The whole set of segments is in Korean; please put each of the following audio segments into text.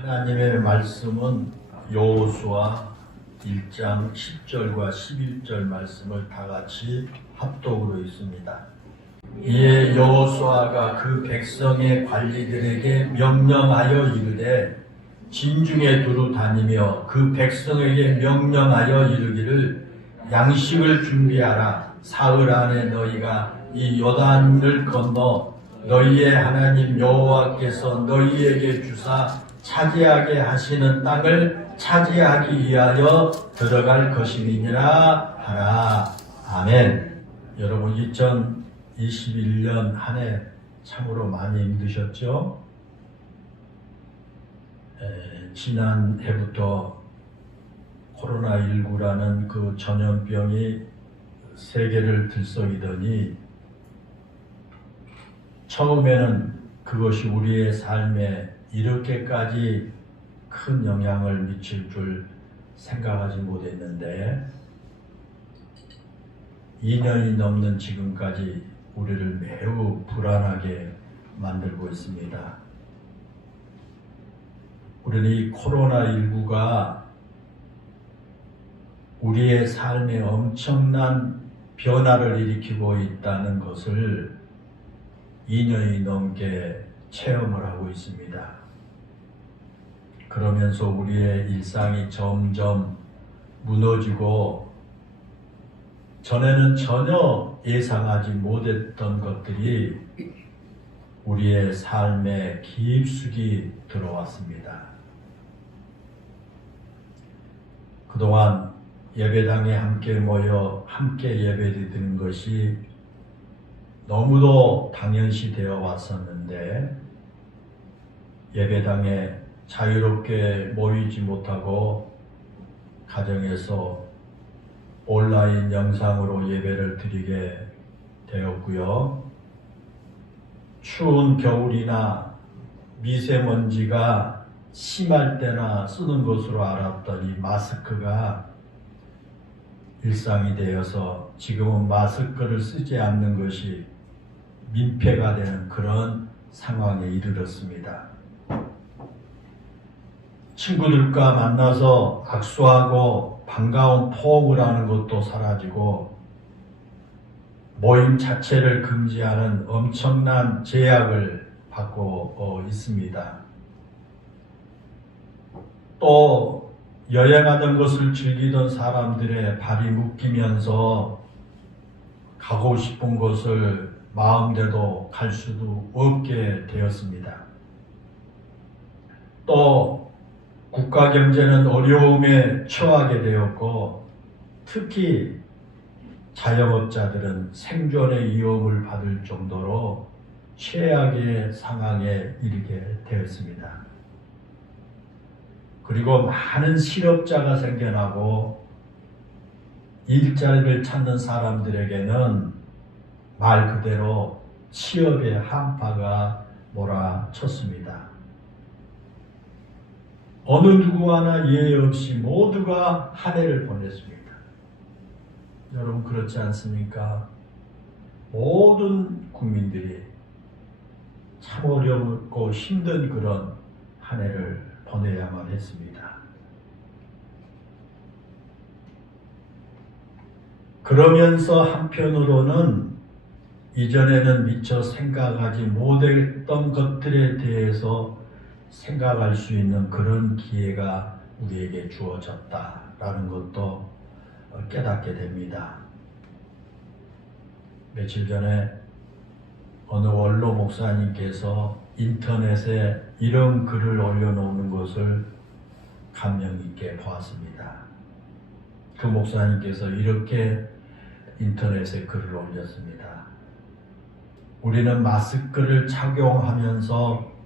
하나님의 말씀은 여호수아 1장 10절과 11절 말씀을 다 같이 합독으로 있습니다. 이에 여호수아가 그 백성의 관리들에게 명령하여 이르되 진중에 두루 다니며 그 백성에게 명령하여 이르기를 양식을 준비하라. 사흘 안에 너희가 이 요단을 건너 너희의 하나님 여호와께서 너희에게 주사 차지하게 하시는 땅을 차지하기 위하여 들어갈 것임이니라 하라. 아멘. 여러분 2021년 한 해 참으로 많이 힘드셨죠? 지난 해부터 코로나19라는 그 전염병이 세계를 들썩이더니 처음에는 그것이 우리의 삶에 이렇게까지 큰 영향을 미칠 줄 생각하지 못했는데 2년이 넘는 지금까지 우리를 매우 불안하게 만들고 있습니다. 우리는 이 코로나19가 우리의 삶에 엄청난 변화를 일으키고 있다는 것을 2년이 넘게 체험을 하고 있습니다. 그러면서 우리의 일상이 점점 무너지고 전에는 전혀 예상하지 못했던 것들이 우리의 삶에 깊숙이 들어왔습니다. 그동안 예배당에 함께 모여 함께 예배드리는 것이 너무도 당연시 되어 왔었는데 예배당에 자유롭게 모이지 못하고 가정에서 온라인 영상으로 예배를 드리게 되었고요. 추운 겨울이나 미세먼지가 심할 때나 쓰는 것으로 알았던 이 마스크가 일상이 되어서 지금은 마스크를 쓰지 않는 것이 민폐가 되는 그런 상황에 이르렀습니다. 친구들과 만나서 악수하고 반가운 포옹을 하는 것도 사라지고 모임 자체를 금지하는 엄청난 제약을 받고 있습니다. 또 여행하던 것을 즐기던 사람들의 발이 묶이면서 가고 싶은 곳을 마음대로 갈 수도 없게 되었습니다. 또 국가 경제는 어려움에 처하게 되었고 특히 자영업자들은 생존의 위험을 받을 정도로 최악의 상황에 이르게 되었습니다. 그리고 많은 실업자가 생겨나고 일자리를 찾는 사람들에게는 말 그대로 취업의 한파가 몰아쳤습니다. 어느 누구 하나 예외 없이 모두가 한 해를 보냈습니다. 여러분 그렇지 않습니까? 모든 국민들이 참 어렵고 힘든 그런 한 해를 보내야만 했습니다. 그러면서 한편으로는 이전에는 미처 생각하지 못했던 것들에 대해서 생각할 수 있는 그런 기회가 우리에게 주어졌다라는 것도 깨닫게 됩니다. 며칠 전에 어느 원로 목사님께서 인터넷에 이런 글을 올려놓는 것을 감명 있게 보았습니다. 그 목사님께서 이렇게 인터넷에 글을 올렸습니다. 우리는 마스크를 착용하면서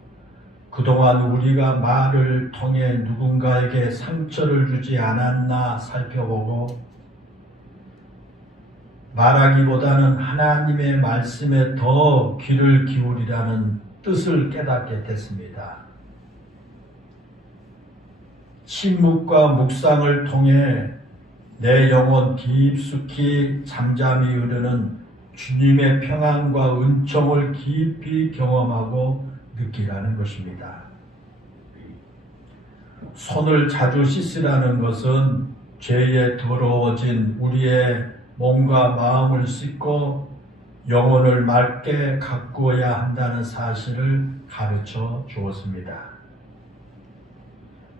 그동안 우리가 말을 통해 누군가에게 상처를 주지 않았나 살펴보고 말하기보다는 하나님의 말씀에 더 귀를 기울이라는 뜻을 깨닫게 됐습니다. 침묵과 묵상을 통해 내 영혼 깊숙이 잠잠히 흐르는 주님의 평안과 은총을 깊이 경험하고 느끼라는 것입니다. 손을 자주 씻으라는 것은 죄에 더러워진 우리의 몸과 마음을 씻고 영혼을 맑게 가꾸어야 한다는 사실을 가르쳐 주었습니다.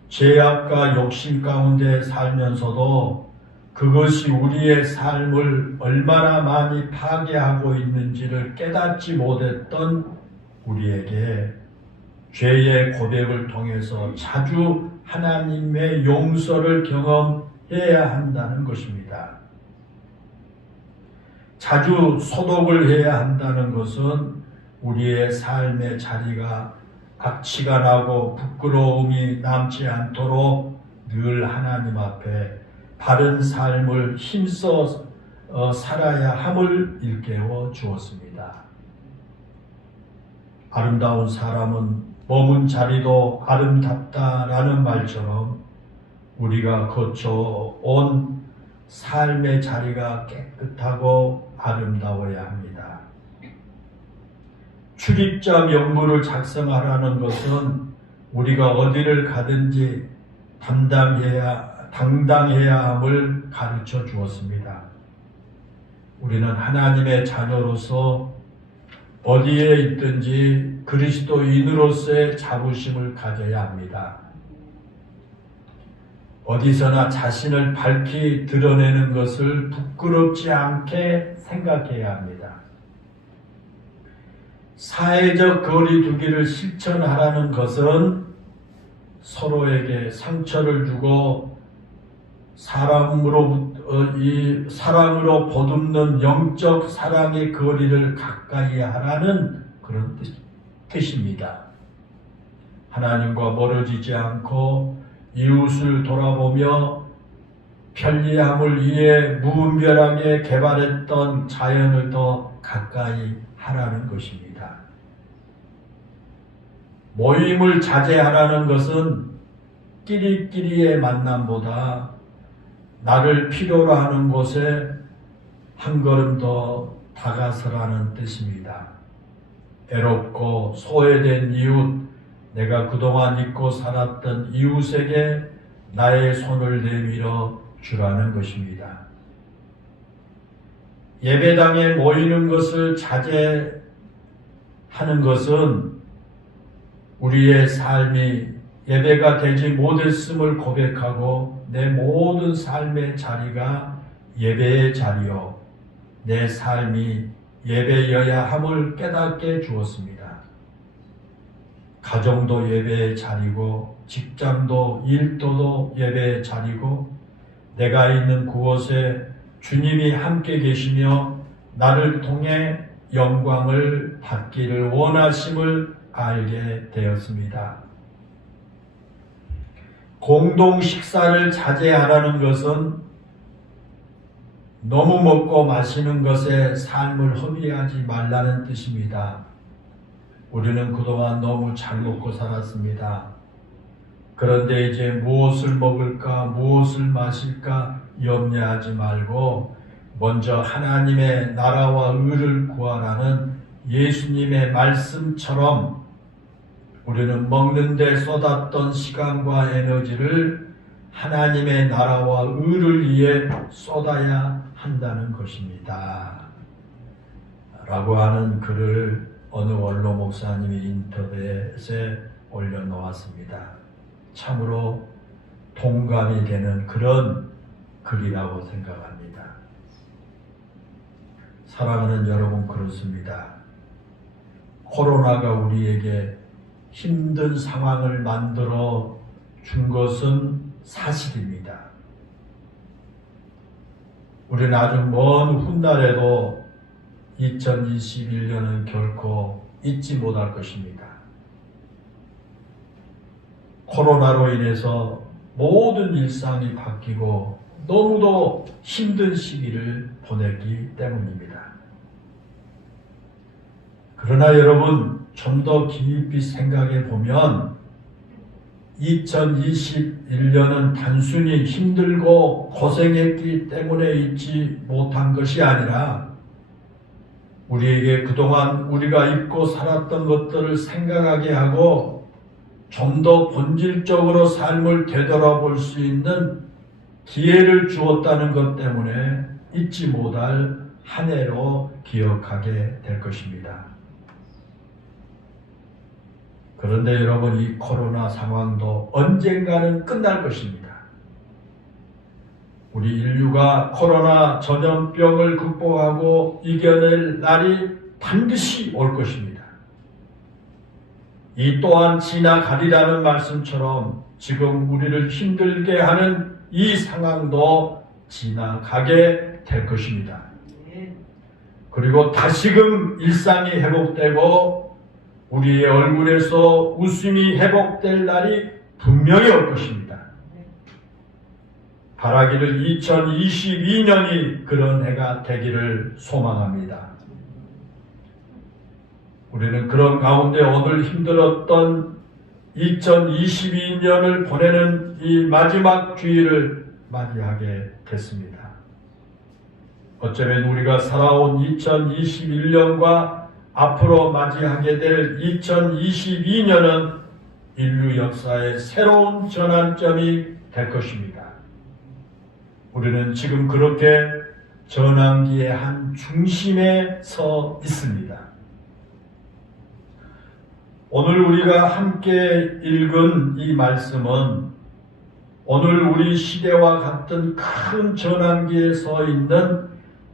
죄악과 욕심 가운데 살면서도 그것이 우리의 삶을 얼마나 많이 파괴하고 있는지를 깨닫지 못했던 우리에게 죄의 고백을 통해서 자주 하나님의 용서를 경험해야 한다는 것입니다. 자주 소독을 해야 한다는 것은 우리의 삶의 자리가 악취가 나고 부끄러움이 남지 않도록 늘 하나님 앞에 바른 삶을 힘써 살아야 함을 일깨워 주었습니다. 아름다운 사람은 머문 자리도 아름답다라는 말처럼 우리가 거쳐온 삶의 자리가 깨끗하고 아름다워야 합니다. 출입자 명부를 작성하라는 것은 우리가 어디를 가든지 당당해야 함을 가르쳐 주었습니다. 우리는 하나님의 자녀로서 어디에 있든지 그리스도인으로서의 자부심을 가져야 합니다. 어디서나 자신을 밝히 드러내는 것을 부끄럽지 않게 생각해야 합니다. 사회적 거리두기를 실천하라는 것은 서로에게 상처를 주고 사랑으로 보듬는 영적 사랑의 거리를 가까이 하라는 그런 뜻입니다. 하나님과 멀어지지 않고 이웃을 돌아보며 편리함을 위해 무분별하게 개발했던 자연을 더 가까이 하라는 것입니다. 모임을 자제하라는 것은 끼리끼리의 만남보다 나를 필요로 하는 곳에 한 걸음 더 다가서라는 뜻입니다. 애롭고 소외된 이웃, 내가 그동안 잊고 살았던 이웃에게 나의 손을 내밀어 주라는 것입니다. 예배당에 모이는 것을 자제하는 것은 우리의 삶이 예배가 되지 못했음을 고백하고 내 모든 삶의 자리가 예배의 자리요, 내 삶이 예배여야 함을 깨닫게 주었습니다. 가정도 예배의 자리고 직장도 일도도 예배의 자리고 내가 있는 그곳에 주님이 함께 계시며 나를 통해 영광을 받기를 원하심을 알게 되었습니다. 공동 식사를 자제하라는 것은 너무 먹고 마시는 것에 삶을 허비하지 말라는 뜻입니다. 우리는 그동안 너무 잘 먹고 살았습니다. 그런데 이제 무엇을 먹을까, 무엇을 마실까 염려하지 말고 먼저 하나님의 나라와 의를 구하라는 예수님의 말씀처럼 우리는 먹는 데 쏟았던 시간과 에너지를 하나님의 나라와 의를 위해 쏟아야 한다는 것입니다. 라고 하는 글을 어느 원로 목사님이 인터넷에 올려놓았습니다. 참으로 동감이 되는 그런 글이라고 생각합니다. 사랑하는 여러분, 그렇습니다. 코로나가 우리에게 힘든 상황을 만들어 준 것은 사실입니다. 우리는 아주 먼 훗날에도 2021년은 결코 잊지 못할 것입니다. 코로나로 인해서 모든 일상이 바뀌고 너무도 힘든 시기를 보냈기 때문입니다. 그러나 여러분, 좀 더 깊이 생각해 보면 2021년은 단순히 힘들고 고생했기 때문에 잊지 못한 것이 아니라 우리에게 그동안 우리가 잊고 살았던 것들을 생각하게 하고 좀 더 본질적으로 삶을 되돌아볼 수 있는 기회를 주었다는 것 때문에 잊지 못할 한 해로 기억하게 될 것입니다. 그런데 여러분, 이 코로나 상황도 언젠가는 끝날 것입니다. 우리 인류가 코로나 전염병을 극복하고 이겨낼 날이 반드시 올 것입니다. 이 또한 지나가리라는 말씀처럼 지금 우리를 힘들게 하는 이 상황도 지나가게 될 것입니다. 그리고 다시금 일상이 회복되고 우리의 얼굴에서 웃음이 회복될 날이 분명히 올 것입니다. 바라기를 2022년이 그런 해가 되기를 소망합니다. 우리는 그런 가운데 오늘 힘들었던 2022년을 보내는 이 마지막 주일을 맞이하게 됐습니다. 어쩌면 우리가 살아온 2021년과 앞으로 맞이하게 될 2022년은 인류 역사의 새로운 전환점이 될 것입니다. 우리는 지금 그렇게 전환기의 한 중심에 서 있습니다. 오늘 우리가 함께 읽은 이 말씀은 오늘 우리 시대와 같은 큰 전환기에 서 있는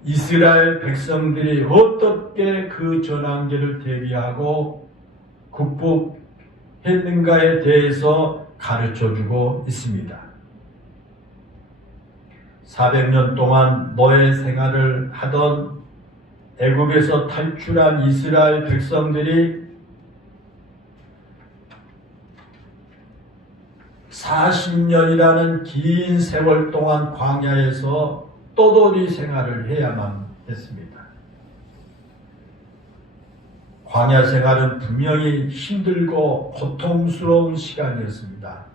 이스라엘 백성들이 어떻게 그 전환기를 대비하고 극복했는가에 대해서 가르쳐주고 있습니다. 400년 동안 노예 생활을 하던 애굽에서 탈출한 이스라엘 백성들이 40년이라는 긴 세월 동안 광야에서 떠돌이 생활을 해야만 했습니다. 광야 생활은 분명히 힘들고 고통스러운 시간이었습니다.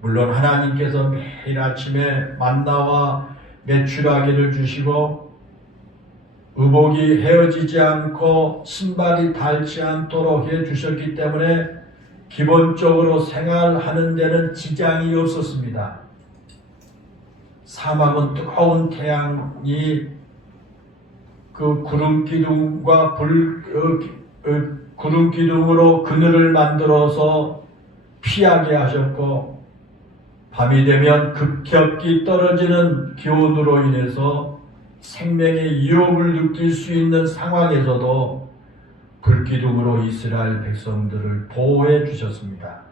물론 하나님께서 매일 아침에 만나와 메추라기를 주시고 의복이 헤어지지 않고 신발이 닳지 않도록 해주셨기 때문에 기본적으로 생활하는 데는 지장이 없었습니다. 사막은 뜨거운 태양이 그 구름 기둥과 구름 기둥으로 그늘을 만들어서 피하게 하셨고, 밤이 되면 급격히 떨어지는 기온으로 인해서 생명의 위협을 느낄 수 있는 상황에서도 불기둥으로 이스라엘 백성들을 보호해 주셨습니다.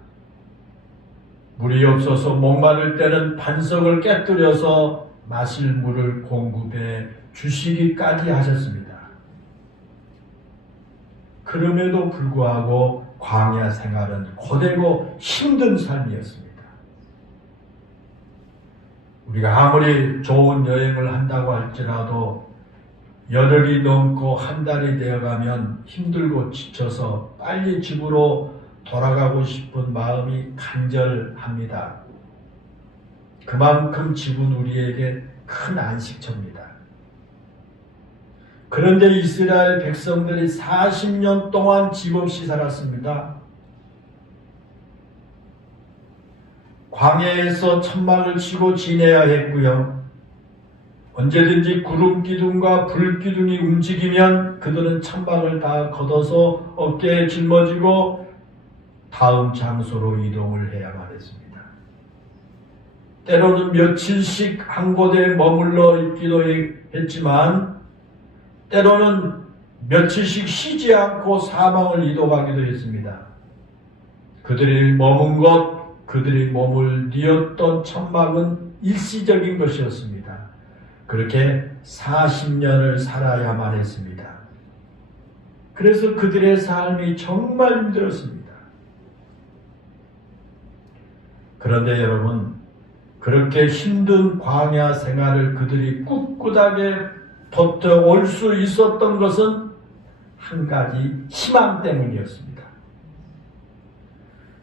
물이 없어서 목마를 때는 반석을 깨뜨려서 마실 물을 공급해 주시기까지 하셨습니다. 그럼에도 불구하고 광야 생활은 고되고 힘든 삶이었습니다. 우리가 아무리 좋은 여행을 한다고 할지라도 열흘이 넘고 한 달이 되어가면 힘들고 지쳐서 빨리 집으로 돌아가고 싶은 마음이 간절합니다. 그만큼 집은 우리에게 큰 안식처입니다. 그런데 이스라엘 백성들이 40년 동안 집 없이 살았습니다. 광야에서 천막을 치고 지내야 했고요. 언제든지 구름 기둥과 불 기둥이 움직이면 그들은 천막을 다 걷어서 어깨에 짊어지고 다음 장소로 이동을 해야만 했습니다. 때로는 며칠씩 한 곳에 머물러 있기도 했지만 때로는 며칠씩 쉬지 않고 사방을 이동하기도 했습니다. 그들이 머문 곳, 그들이 몸을 뉘었던 천막은 일시적인 것이었습니다. 그렇게 40년을 살아야만 했습니다. 그래서 그들의 삶이 정말 힘들었습니다. 그런데 여러분, 그렇게 힘든 광야 생활을 그들이 꿋꿋하게 버텨올 수 있었던 것은 한 가지 희망 때문이었습니다.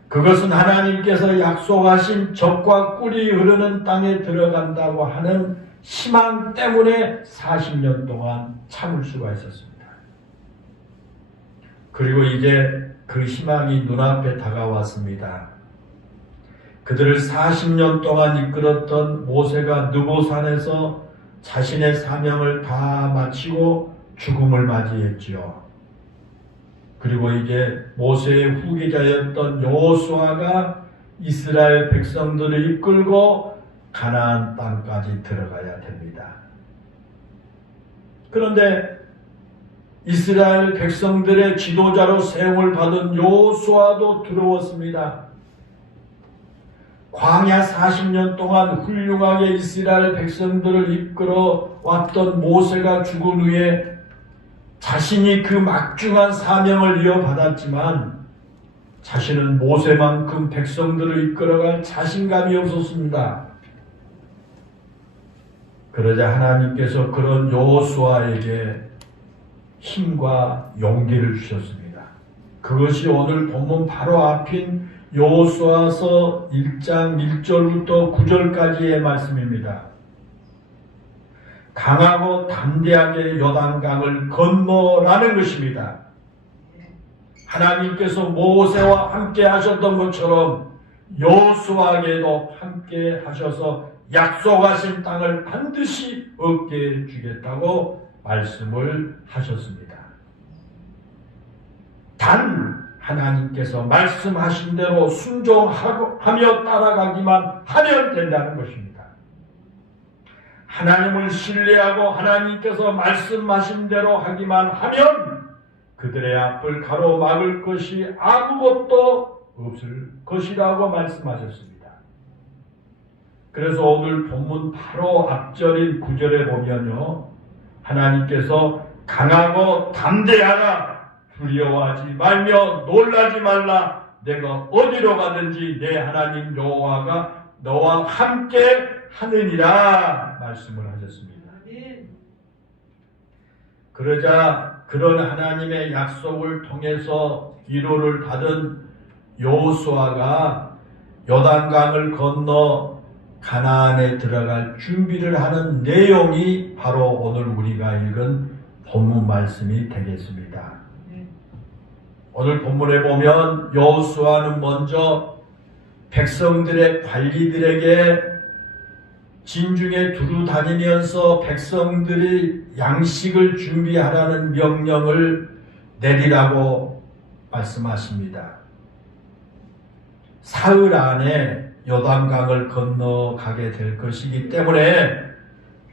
그것은 하나님께서 약속하신 젖과 꿀이 흐르는 땅에 들어간다고 하는 희망 때문에 40년 동안 참을 수가 있었습니다. 그리고 이제 그 희망이 눈앞에 다가왔습니다. 그들을 40년 동안 이끌었던 모세가 느보산에서 자신의 사명을 다 마치고 죽음을 맞이했지요. 그리고 이제 모세의 후계자였던 여호수아가 이스라엘 백성들을 이끌고 가나안 땅까지 들어가야 됩니다. 그런데 이스라엘 백성들의 지도자로 세움을 받은 여호수아도 두려웠습니다. 광야 40년 동안 훌륭하게 이스라엘 백성들을 이끌어 왔던 모세가 죽은 후에 자신이 그 막중한 사명을 이어받았지만 자신은 모세만큼 백성들을 이끌어갈 자신감이 없었습니다. 그러자 하나님께서 그런 여호수아에게 힘과 용기를 주셨습니다. 그것이 오늘 본문 바로 앞인 여호수아서 1장 1절부터 9절까지의 말씀입니다. 강하고 담대하게 요단강을 건너라는 것입니다. 하나님께서 모세와 함께 하셨던 것처럼 여호수아에게도 함께 하셔서 약속하신 땅을 반드시 얻게 주겠다고 말씀을 하셨습니다. 단 하나님께서 말씀하신 대로 순종하며 따라가기만 하면 된다는 것입니다. 하나님을 신뢰하고 하나님께서 말씀하신 대로 하기만 하면 그들의 앞을 가로막을 것이 아무것도 없을 것이라고 말씀하셨습니다. 그래서 오늘 본문 바로 앞절인 9절에 보면요, 하나님께서 강하고 담대하라, 두려워하지 말며 놀라지 말라, 내가 어디로 가든지 내 하나님 여호와가 너와 함께 하느니라 말씀을 하셨습니다. 그러자 그런 하나님의 약속을 통해서 위로를 받은 여호수아가 요단강을 건너 가나안에 들어갈 준비를 하는 내용이 바로 오늘 우리가 읽은 본문 말씀이 되겠습니다. 오늘 본문에 보면 여호수아는 먼저 백성들의 관리들에게 진중에 두루 다니면서 백성들이 양식을 준비하라는 명령을 내리라고 말씀하십니다. 사흘 안에 요단강을 건너가게 될 것이기 때문에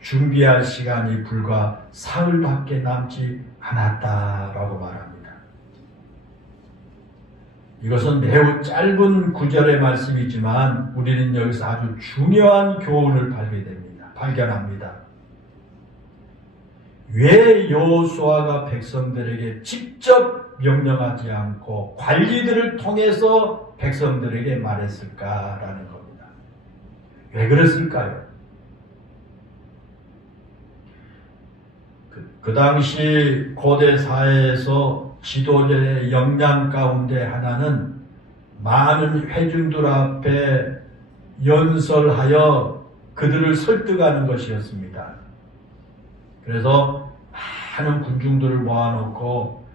준비할 시간이 불과 사흘밖에 남지 않았다라고 말합니다. 이것은 매우 짧은 구절의 말씀이지만 우리는 여기서 아주 중요한 교훈을 발견합니다. 왜 여호수아가 백성들에게 직접 명령하지 않고 관리들을 통해서 백성들에게 말했을까라는 겁니다. 왜 그랬을까요? 그 당시 고대 사회에서 지도자의 역량 가운데 하나는 많은 회중들 앞에 연설하여 그들을 설득하는 것이었습니다. 그래서 많은 군중들을 모아놓고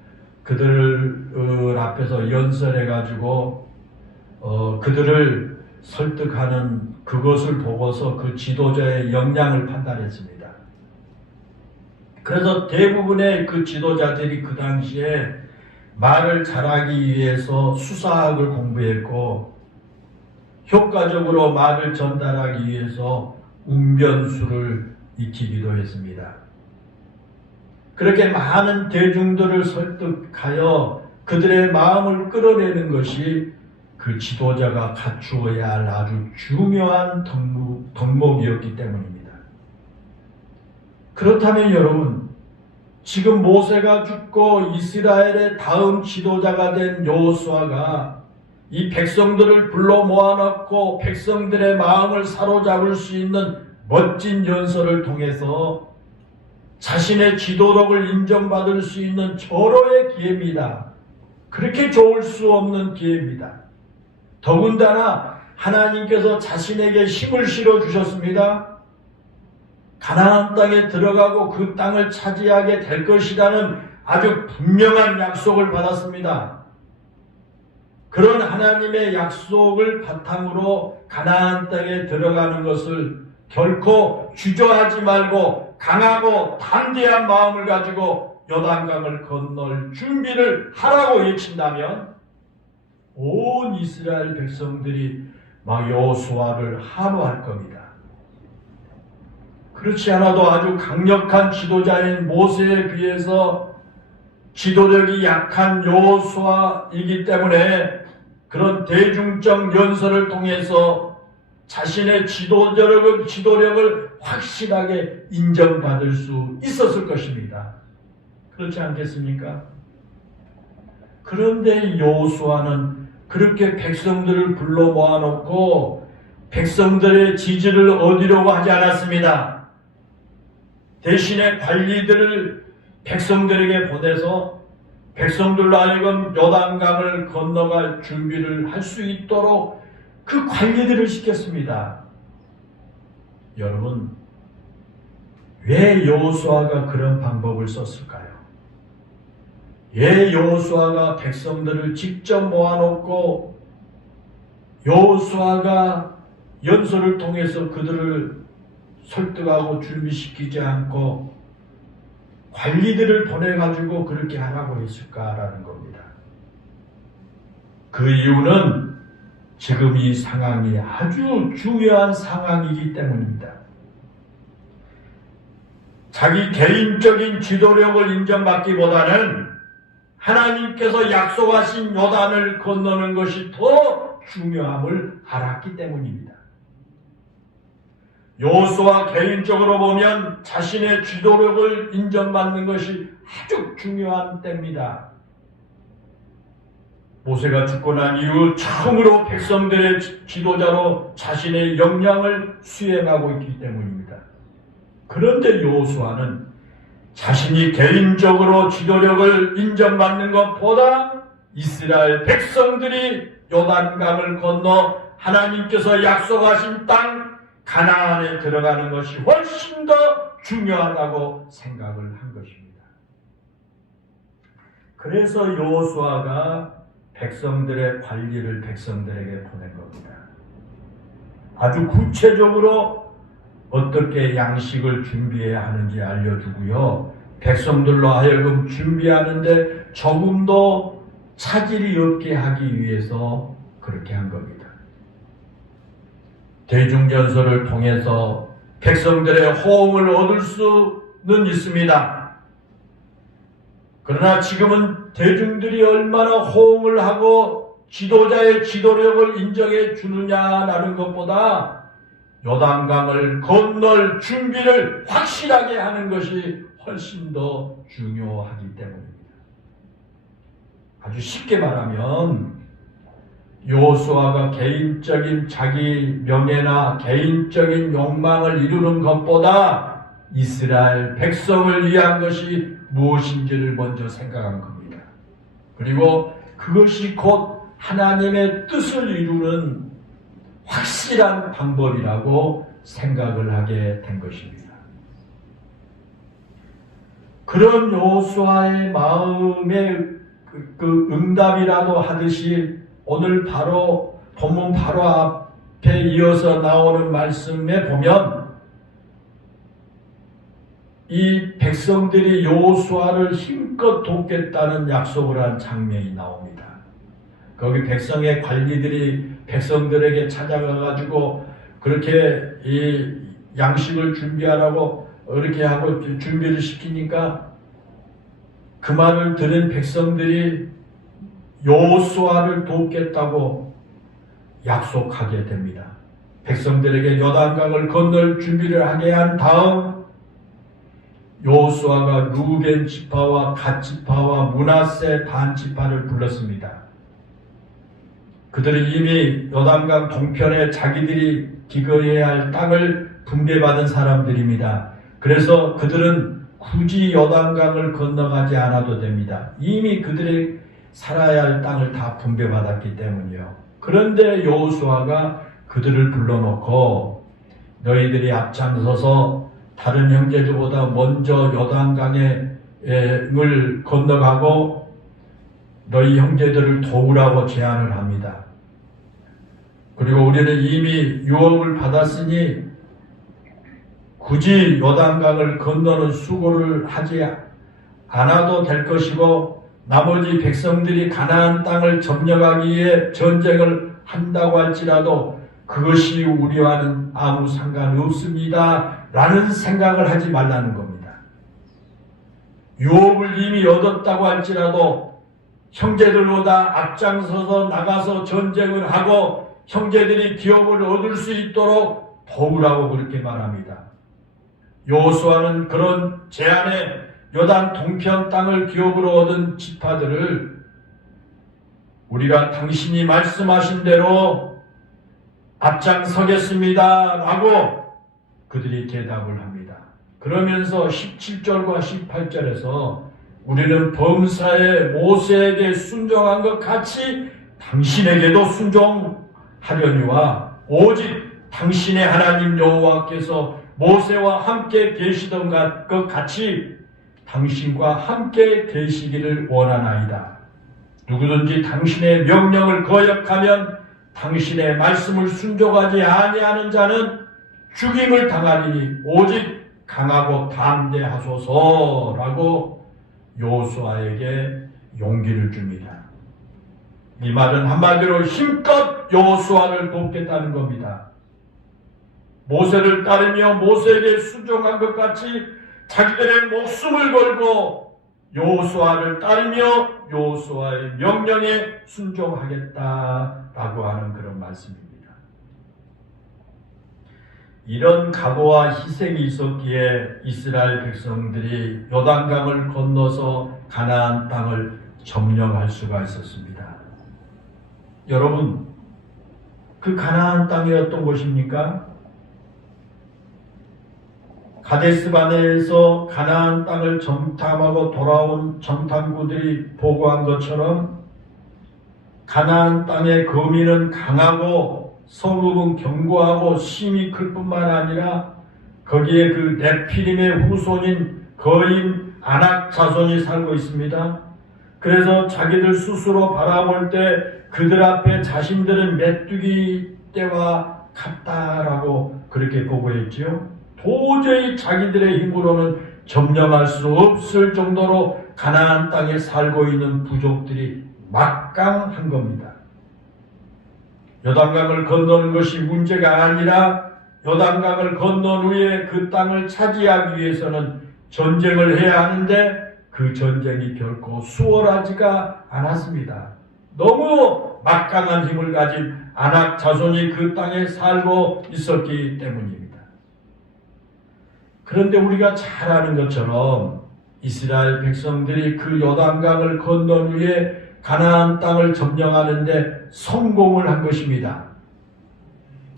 그들 앞에서 연설해가지고 그들을 설득하는 그것을 보고서 그 지도자의 역량을 판단했습니다. 그래서 대부분의 그 지도자들이 그 당시에 말을 잘하기 위해서 수사학을 공부했고 효과적으로 말을 전달하기 위해서 웅변수를 익히기도 했습니다. 그렇게 많은 대중들을 설득하여 그들의 마음을 끌어내는 것이 그 지도자가 갖추어야 할 아주 중요한 덕목이었기 때문입니다. 그렇다면 여러분, 지금 모세가 죽고 이스라엘의 다음 지도자가 된 여호수아가 이 백성들을 불러 모아놓고 백성들의 마음을 사로잡을 수 있는 멋진 연설을 통해서 자신의 지도력을 인정받을 수 있는 절호의 기회입니다. 그렇게 좋을 수 없는 기회입니다. 더군다나 하나님께서 자신에게 힘을 실어주셨습니다. 가나안 땅에 들어가고 그 땅을 차지하게 될 것이라는 아주 분명한 약속을 받았습니다. 그런 하나님의 약속을 바탕으로 가나안 땅에 들어가는 것을 결코 주저하지 말고 강하고 담대한 마음을 가지고 요단강을 건널 준비를 하라고 외친다면 온 이스라엘 백성들이 막 여호수아를 한호할 겁니다. 그렇지 않아도 아주 강력한 지도자인 모세에 비해서 지도력이 약한 여호수아이기 때문에 그런 대중적 연설을 통해서 자신의 지도력을 확실하게 인정받을 수 있었을 것입니다. 그렇지 않겠습니까? 그런데 여호수아는 그렇게 백성들을 불러 모아놓고 백성들의 지지를 얻으려고 하지 않았습니다. 대신에 관리들을 백성들에게 보내서 백성들로 하여금 요단강을 건너갈 준비를 할 수 있도록 그 관리들을 시켰습니다. 여러분, 왜 여호수아가 그런 방법을 썼을까요? 왜 여호수아가 백성들을 직접 모아놓고 여호수아가 연설을 통해서 그들을 설득하고 준비시키지 않고 관리들을 보내가지고 그렇게 하라고 했을까라는 겁니다. 그 이유는 지금 이 상황이 아주 중요한 상황이기 때문입니다. 자기 개인적인 지도력을 인정받기보다는 하나님께서 약속하신 요단을 건너는 것이 더 중요함을 알았기 때문입니다. 여호수아 개인적으로 보면 자신의 지도력을 인정받는 것이 아주 중요한 때입니다. 모세가 죽고 난 이후 처음으로 백성들의 지도자로 자신의 역량을 수행하고 있기 때문입니다. 그런데 여호수아는 자신이 개인적으로 지도력을 인정받는 것보다 이스라엘 백성들이 요단강을 건너 하나님께서 약속하신 땅 가나안에 들어가는 것이 훨씬 더 중요하다고 생각을 한 것입니다. 그래서 여호수아가 백성들의 관리를 백성들에게 보낸 겁니다. 아주 구체적으로 어떻게 양식을 준비해야 하는지 알려주고요. 백성들로 하여금 준비하는데 조금도 차질이 없게 하기 위해서 그렇게 한 겁니다. 대중연설을 통해서 백성들의 호응을 얻을 수는 있습니다. 그러나 지금은 대중들이 얼마나 호응을 하고 지도자의 지도력을 인정해 주느냐라는 것보다 요단강을 건널 준비를 확실하게 하는 것이 훨씬 더 중요하기 때문입니다. 아주 쉽게 말하면 여호수아가 개인적인 자기 명예나 개인적인 욕망을 이루는 것보다 이스라엘 백성을 위한 것이 무엇인지를 먼저 생각한 겁니다. 그리고 그것이 곧 하나님의 뜻을 이루는 확실한 방법이라고 생각을 하게 된 것입니다. 그런 여호수아의 마음의 그 응답이라도 하듯이 오늘 바로 본문 바로 앞에 이어서 나오는 말씀에 보면 이 백성들이 여호수아를 힘껏 돕겠다는 약속을 한 장면이 나옵니다. 거기 백성의 관리들이 백성들에게 찾아가가지고 그렇게 이 양식을 준비하라고 이렇게 하고 준비를 시키니까 그 말을 들은 백성들이 여호수아를 돕겠다고 약속하게 됩니다. 백성들에게 요단강을 건널 준비를 하게 한 다음 여호수아가 루벤 지파와 갓 지파와 므낫세 단 지파를 불렀습니다. 그들은 이미 요단강 동편에 자기들이 기거해야 할 땅을 분배받은 사람들입니다. 그래서 그들은 굳이 요단강을 건너가지 않아도 됩니다. 이미 그들이 살아야 할 땅을 다 분배받았기 때문이요. 그런데 여호수아가 그들을 불러놓고 너희들이 앞장서서 다른 형제들보다 먼저 요단강을 건너가고 너희 형제들을 도우라고 제안을 합니다. 그리고 우리는 이미 유업을 받았으니 굳이 요단강을 건너는 수고를 하지 않아도 될 것이고, 나머지 백성들이 가나안 땅을 점령하기 위해 전쟁을 한다고 할지라도 그것이 우리와는 아무 상관없습니다 라는 생각을 하지 말라는 겁니다. 유업을 이미 얻었다고 할지라도 형제들보다 앞장서서 나가서 전쟁을 하고 형제들이 기업을 얻을 수 있도록 도우라고 그렇게 말합니다. 여호수아는 그런 제안에 요단 동편 땅을 기업으로 얻은 지파들을 우리가 당신이 말씀하신 대로 앞장서겠습니다 라고 그들이 대답을 합니다. 그러면서 17절과 18절에서 우리는 범사에 모세에게 순종한 것 같이 당신에게도 순종하려니와 오직 당신의 하나님 여호와께서 모세와 함께 계시던 것 같이 당신과 함께 계시기를 원하나이다. 누구든지 당신의 명령을 거역하면 당신의 말씀을 순종하지 아니하는 자는 죽임을 당하리니 오직 강하고 담대하소서라고 여호수아에게 용기를 줍니다. 이 말은 한마디로 힘껏 여호수아를 돕겠다는 겁니다. 모세를 따르며 모세에게 순종한 것 같이 자기들의 목숨을 걸고 여호수아를 따르며 여호수아의 명령에 순종하겠다라고 하는 그런 말씀입니다. 이런 각오와 희생이 있었기에 이스라엘 백성들이 요단강을 건너서 가나안 땅을 점령할 수가 있었습니다. 여러분, 그 가나안 땅이 어떤 곳입니까? 가데스바네에서 가나안 땅을 정탐하고 돌아온 정탐구들이 보고한 것처럼 가나안 땅의 거민은 강하고 성읍은 견고하고 심이 클 뿐만 아니라 거기에 그 네피림의 후손인 거인 아낙 자손이 살고 있습니다. 그래서 자기들 스스로 바라볼 때 그들 앞에 자신들은 메뚜기 떼와 같다라고 그렇게 보고했지요. 도저히 자기들의 힘으로는 점령할 수 없을 정도로 가나안 땅에 살고 있는 부족들이 막강한 겁니다. 요단강을 건너는 것이 문제가 아니라 요단강을 건넌 후에 그 땅을 차지하기 위해서는 전쟁을 해야 하는데 그 전쟁이 결코 수월하지가 않았습니다. 너무 막강한 힘을 가진 아낙 자손이 그 땅에 살고 있었기 때문입니다. 그런데 우리가 잘 아는 것처럼 이스라엘 백성들이 그 요단강을 건넌 후에 가나안 땅을 점령하는데 성공을 한 것입니다.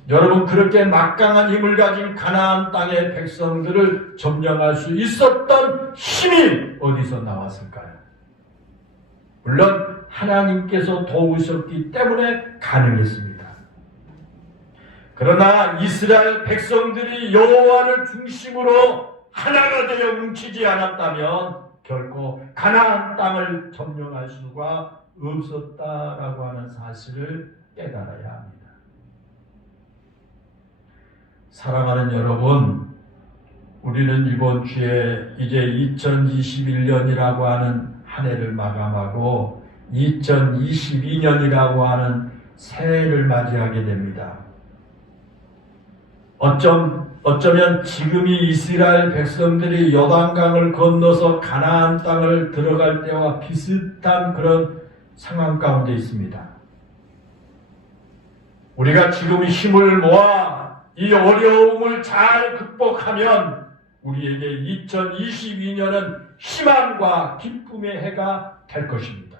여러분, 그렇게 막강한 힘을 가진 가나안 땅의 백성들을 점령할 수 있었던 힘이 어디서 나왔을까요? 물론 하나님께서 도우셨기 때문에 가능했습니다. 그러나 이스라엘 백성들이 여호와를 중심으로 하나가 되어 뭉치지 않았다면 결코 가나안 땅을 점령할 수가 없었다라고 하는 사실을 깨달아야 합니다. 사랑하는 여러분, 우리는 이번 주에 이제 2021년이라고 하는 한 해를 마감하고 2022년이라고 하는 새해를 맞이하게 됩니다. 어쩌면 지금이 이스라엘 백성들이 요단강을 건너서 가나안 땅을 들어갈 때와 비슷한 그런 상황 가운데 있습니다. 우리가 지금 힘을 모아 이 어려움을 잘 극복하면 우리에게 2022년은 희망과 기쁨의 해가 될 것입니다.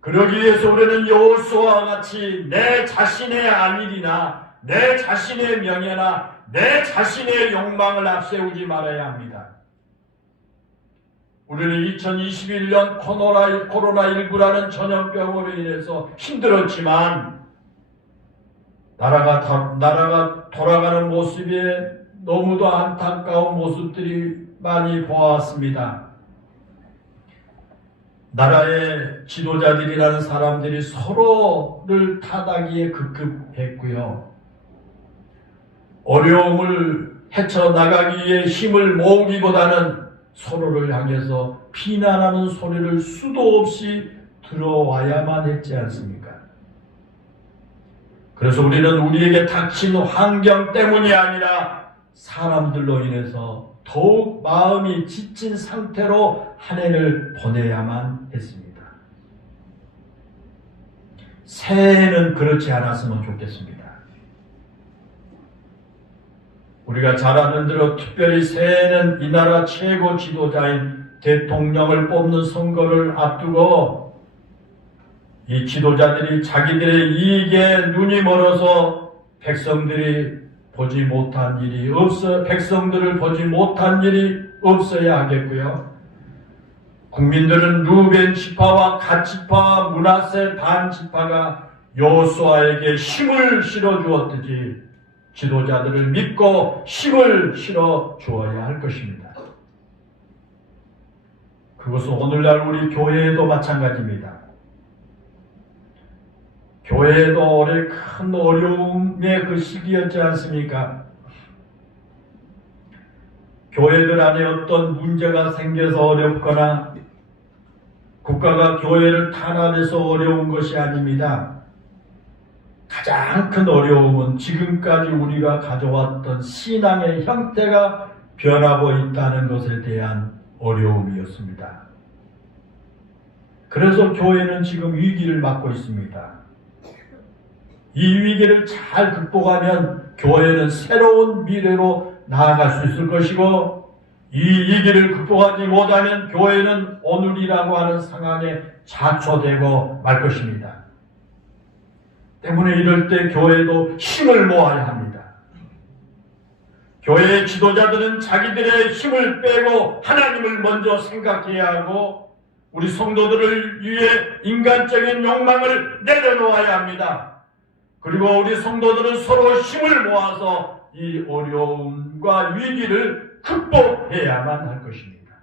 그러기 위해서 우리는 여호수아와 같이 내 자신의 안일이나 내 자신의 명예나 내 자신의 욕망을 앞세우지 말아야 합니다. 우리는 2021년 코로나19라는 전염병으로 인해서 힘들었지만 나라가 돌아가는 모습에 너무도 안타까운 모습들이 많이 보았습니다. 나라의 지도자들이라는 사람들이 서로를 타다기에 급급했고요. 어려움을 헤쳐나가기 위해 힘을 모으기보다는 서로를 향해서 비난하는 소리를 수도 없이 들어와야만 했지 않습니까? 그래서 우리는 우리에게 닥친 환경 때문이 아니라 사람들로 인해서 더욱 마음이 지친 상태로 한 해를 보내야만 했습니다. 새해에는 그렇지 않았으면 좋겠습니다. 우리가 잘 아는 대로 특별히 새해에는 이 나라 최고 지도자인 대통령을 뽑는 선거를 앞두고 이 지도자들이 자기들의 이익에 눈이 멀어서 백성들을 보지 못한 일이 없어야 하겠고요. 국민들은 루벤 지파와 갓 지파, 므낫세 단 지파가 여호수아에게 힘을 실어 주었듯이 지도자들을 믿고 힘을 실어 주어야 할 것입니다. 그것은 오늘날 우리 교회에도 마찬가지입니다. 교회에도 올해 큰 어려움의 그 시기였지 않습니까? 교회들 안에 어떤 문제가 생겨서 어렵거나 국가가 교회를 탄압해서 어려운 것이 아닙니다. 가장 큰 어려움은 지금까지 우리가 가져왔던 신앙의 형태가 변하고 있다는 것에 대한 어려움이었습니다. 그래서 교회는 지금 위기를 맞고 있습니다. 이 위기를 잘 극복하면 교회는 새로운 미래로 나아갈 수 있을 것이고, 이 위기를 극복하지 못하면 교회는 오늘이라고 하는 상황에 자초되고 말 것입니다. 때문에 이럴 때 교회도 힘을 모아야 합니다. 교회의 지도자들은 자기들의 힘을 빼고 하나님을 먼저 생각해야 하고, 우리 성도들을 위해 인간적인 욕망을 내려놓아야 합니다. 그리고 우리 성도들은 서로 힘을 모아서 이 어려움과 위기를 극복해야만 할 것입니다.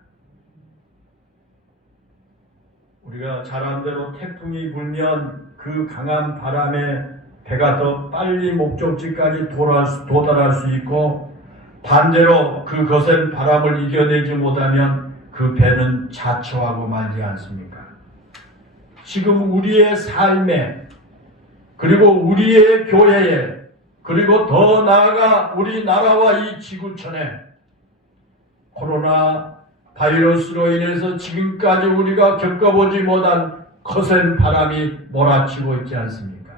우리가 잘 아는 대로 태풍이 불면 그 강한 바람에 배가 더 빨리 목적지까지 도달할 수 있고, 반대로 그 거센 바람을 이겨내지 못하면 그 배는 자초하고 말지 않습니까? 지금 우리의 삶에, 그리고 우리의 교회에, 그리고 더 나아가 우리나라와 이 지구촌에 코로나 바이러스로 인해서 지금까지 우리가 겪어보지 못한 거센 바람이 몰아치고 있지 않습니까?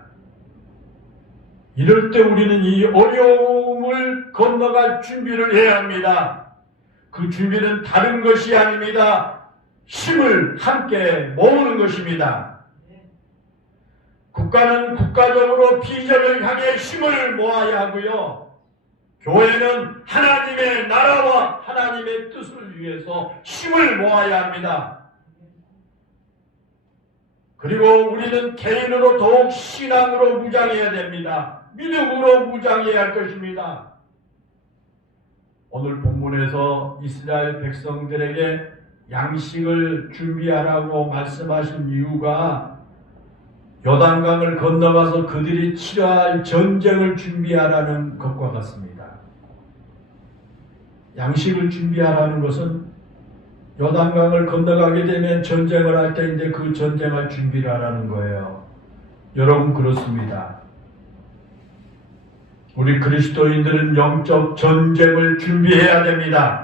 이럴 때 우리는 이 어려움을 건너갈 준비를 해야 합니다. 그 준비는 다른 것이 아닙니다. 힘을 함께 모으는 것입니다. 국가는 국가적으로 비전을 향해 힘을 모아야 하고요. 교회는 하나님의 나라와 하나님의 뜻을 위해서 힘을 모아야 합니다. 그리고 우리는 개인으로 더욱 신앙으로 무장해야 됩니다. 믿음으로 무장해야 할 것입니다. 오늘 본문에서 이스라엘 백성들에게 양식을 준비하라고 말씀하신 이유가 요단강을 건너가서 그들이 치러할 전쟁을 준비하라는 것과 같습니다. 양식을 준비하라는 것은 요단강을 건너가게 되면 전쟁을 할 때인데 그 전쟁할 준비를 하라는 거예요. 여러분, 그렇습니다. 우리 그리스도인들은 영적 전쟁을 준비해야 됩니다.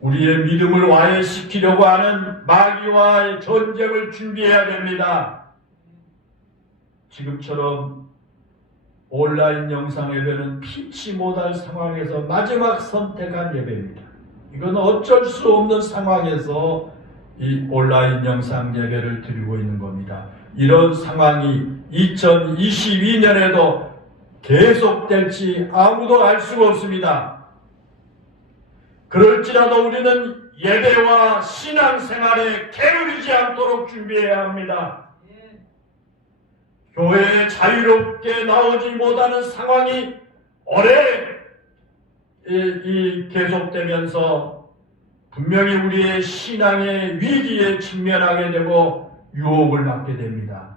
우리의 믿음을 와해시키려고 하는 마귀와의 전쟁을 준비해야 됩니다. 지금처럼 온라인 영상 예배는 피치 못할 상황에서 마지막 선택한 예배입니다. 이건 어쩔 수 없는 상황에서 이 온라인 영상 예배를 드리고 있는 겁니다. 이런 상황이 2022년에도 계속될지 아무도 알 수가 없습니다. 그럴지라도 우리는 예배와 신앙생활에 게으르지 않도록 준비해야 합니다. 교회에 자유롭게 나오지 못하는 상황이 오래 계속되면서 분명히 우리의 신앙의 위기에 직면하게 되고 유혹을 받게 됩니다.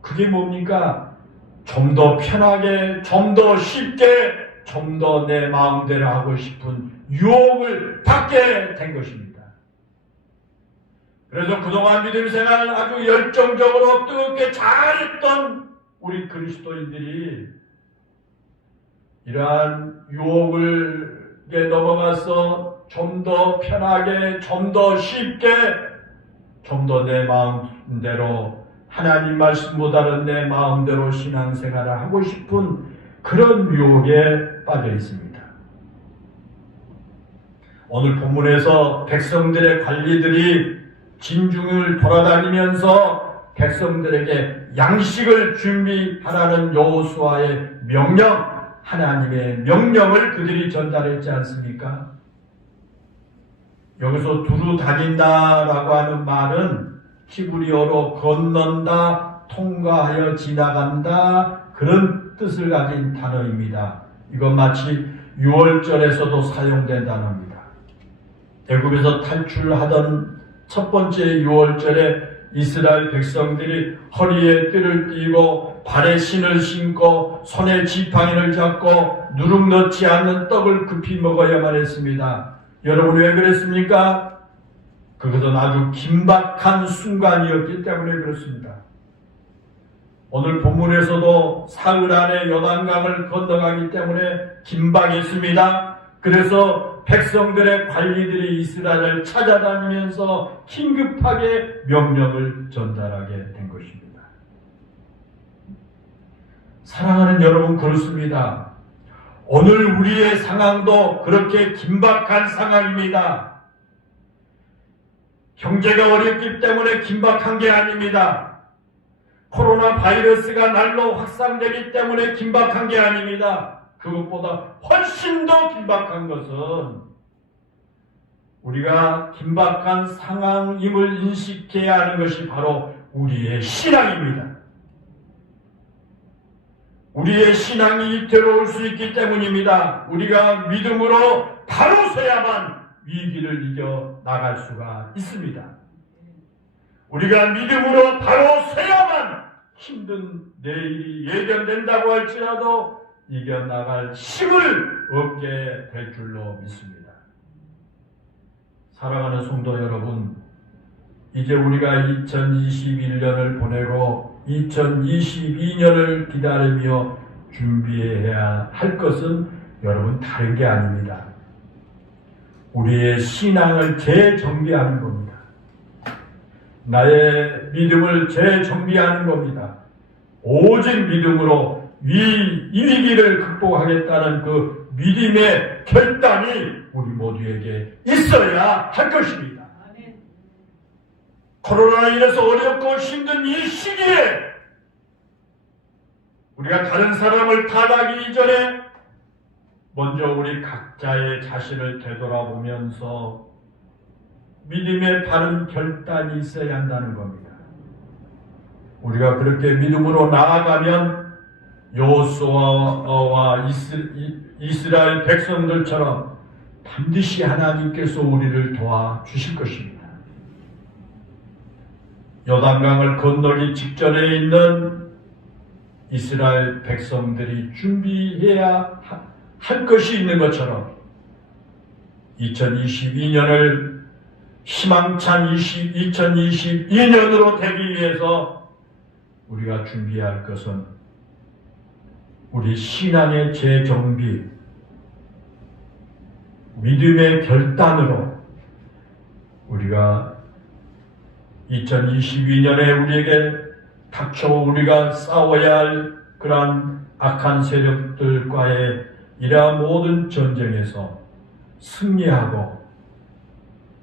그게 뭡니까? 좀 더 편하게, 좀 더 쉽게, 좀 더 내 마음대로 하고 싶은 유혹을 받게 된 것입니다. 그래서 그동안 믿음 생활을 아주 열정적으로 뜨겁게 잘했던 우리 그리스도인들이 이러한 유혹을 넘어가서 좀 더 편하게, 좀 더 쉽게, 좀 더 내 마음대로 하나님 말씀보다는 내 마음대로 신앙생활을 하고 싶은 그런 유혹에 빠져 있습니다. 오늘 본문에서 백성들의 관리들이 진중을 돌아다니면서 백성들에게 양식을 준비하라는 여호수아의 명령, 하나님의 명령을 그들이 전달했지 않습니까? 여기서 두루 다닌다라고 하는 말은 히브리어로 건넌다, 통과하여 지나간다, 그런 뜻을 가진 단어입니다. 이건 마치 6월절에서도 사용된 단어입니다. 애굽에서 탈출하던 첫 번째 6월절에 이스라엘 백성들이 허리에 띠를 띠고 발에 신을 신고 손에 지팡이를 잡고 누룩 넣지 않는 떡을 급히 먹어야만 했습니다. 여러분 왜 그랬습니까? 그것은 아주 긴박한 순간이었기 때문에 그렇습니다. 오늘 본문에서도 사흘 안에 요단강을 건너가기 때문에 긴박했습니다. 그래서 백성들의 관리들이 이스라엘을 찾아다니면서 긴급하게 명령을 전달하게 된 것입니다. 사랑하는 여러분, 그렇습니다. 오늘 우리의 상황도 그렇게 긴박한 상황입니다. 경제가 어렵기 때문에 긴박한 게 아닙니다. 코로나 바이러스가 날로 확산되기 때문에 긴박한 게 아닙니다. 그것보다 훨씬 더 긴박한 것은 우리가 긴박한 상황임을 인식해야 하는 것이 바로 우리의 신앙입니다. 우리의 신앙이 이태로울 수 있기 때문입니다. 우리가 믿음으로 바로 서야만 위기를 이겨 나갈 수가 있습니다. 우리가 믿음으로 바로 서야만 힘든 내일이 예견된다고 할지라도 이겨나갈 힘을 얻게 될 줄로 믿습니다. 사랑하는 성도 여러분, 이제 우리가 2021년을 보내고 2022년을 기다리며 준비해야 할 것은 여러분 다른 게 아닙니다. 우리의 신앙을 재정비하는 겁니다. 나의 믿음을 재정비하는 겁니다. 오직 믿음으로 이 위기를 극복하겠다는 그 믿음의 결단이 우리 모두에게 있어야 할 것입니다. 코로나로 인해서 어렵고 힘든 이 시기에 우리가 다른 사람을 탓하기 이전에 먼저 우리 각자의 자신을 되돌아보면서 믿음의 바른 결단이 있어야 한다는 겁니다. 우리가 그렇게 믿음으로 나아가면 여호수아와 이스라엘 백성들처럼 반드시 하나님께서 우리를 도와주실 것입니다. 요단강을 건너기 직전에 있는 이스라엘 백성들이 준비해야 할 것이 있는 것처럼 2022년을 희망찬 2022년으로 되기 위해서 우리가 준비해야 할 것은 우리 신앙의 재정비, 믿음의 결단으로 우리가 2022년에 우리에게 닥쳐 우리가 싸워야 할 그러한 악한 세력들과의 이러한 모든 전쟁에서 승리하고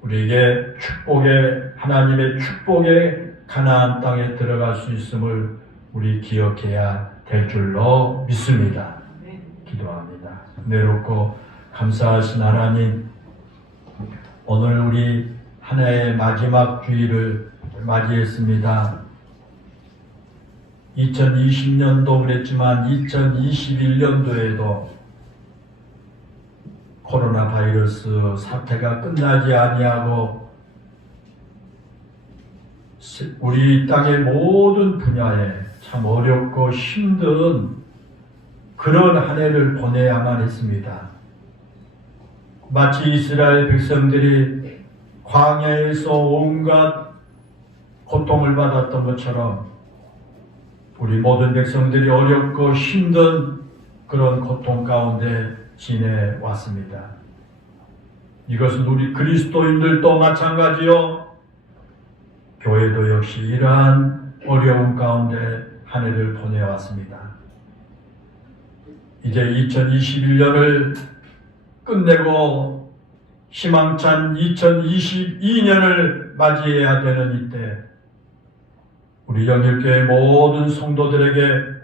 우리에게 축복의 하나님의 축복의 가나안 땅에 들어갈 수 있음을 우리 기억해야 될 줄로 믿습니다. 기도합니다. 은혜롭고 감사하신 하나님, 오늘 우리 한 해의 마지막 주일을 맞이했습니다. 2020년도 그랬지만 2021년도에도 코로나 바이러스 사태가 끝나지 아니하고 우리 땅의 모든 분야에 참 어렵고 힘든 그런 한 해를 보내야만 했습니다. 마치 이스라엘 백성들이 광야에서 온갖 고통을 받았던 것처럼 우리 모든 백성들이 어렵고 힘든 그런 고통 가운데 지내왔습니다. 이것은 우리 그리스도인들도 마찬가지요. 교회도 역시 이러한 어려움 가운데 한 해를 보내왔습니다. 이제 2021년을 끝내고 희망찬 2022년을 맞이해야 되는 이때 우리 영일교회 모든 성도들에게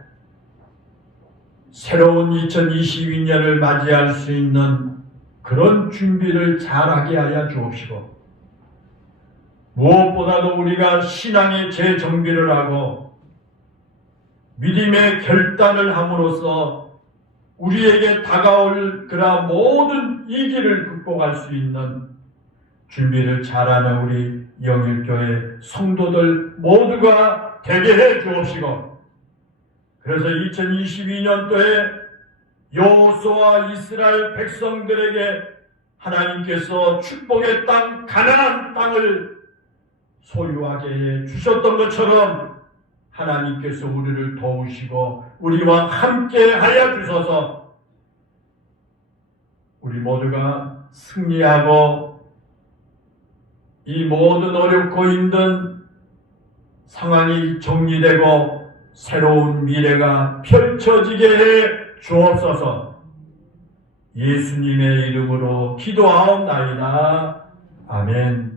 새로운 2022년을 맞이할 수 있는 그런 준비를 잘하게 하여 주옵시고 무엇보다도 우리가 신앙의 재정비를 하고 믿음의 결단을 함으로써 우리에게 다가올 그러한 모든 위기를 극복할 수 있는 준비를 잘하는 우리 영일교회 성도들 모두가 되게 해 주옵시고 그래서 2022년도에 여호수아와 이스라엘 백성들에게 하나님께서 축복의 땅 가나안 땅을 소유하게 해 주셨던 것처럼 하나님께서 우리를 도우시고 우리와 함께 하여 주셔서 우리 모두가 승리하고 이 모든 어렵고 힘든 상황이 정리되고 새로운 미래가 펼쳐지게 해 주옵소서. 예수님의 이름으로 기도하옵나이다. 아멘.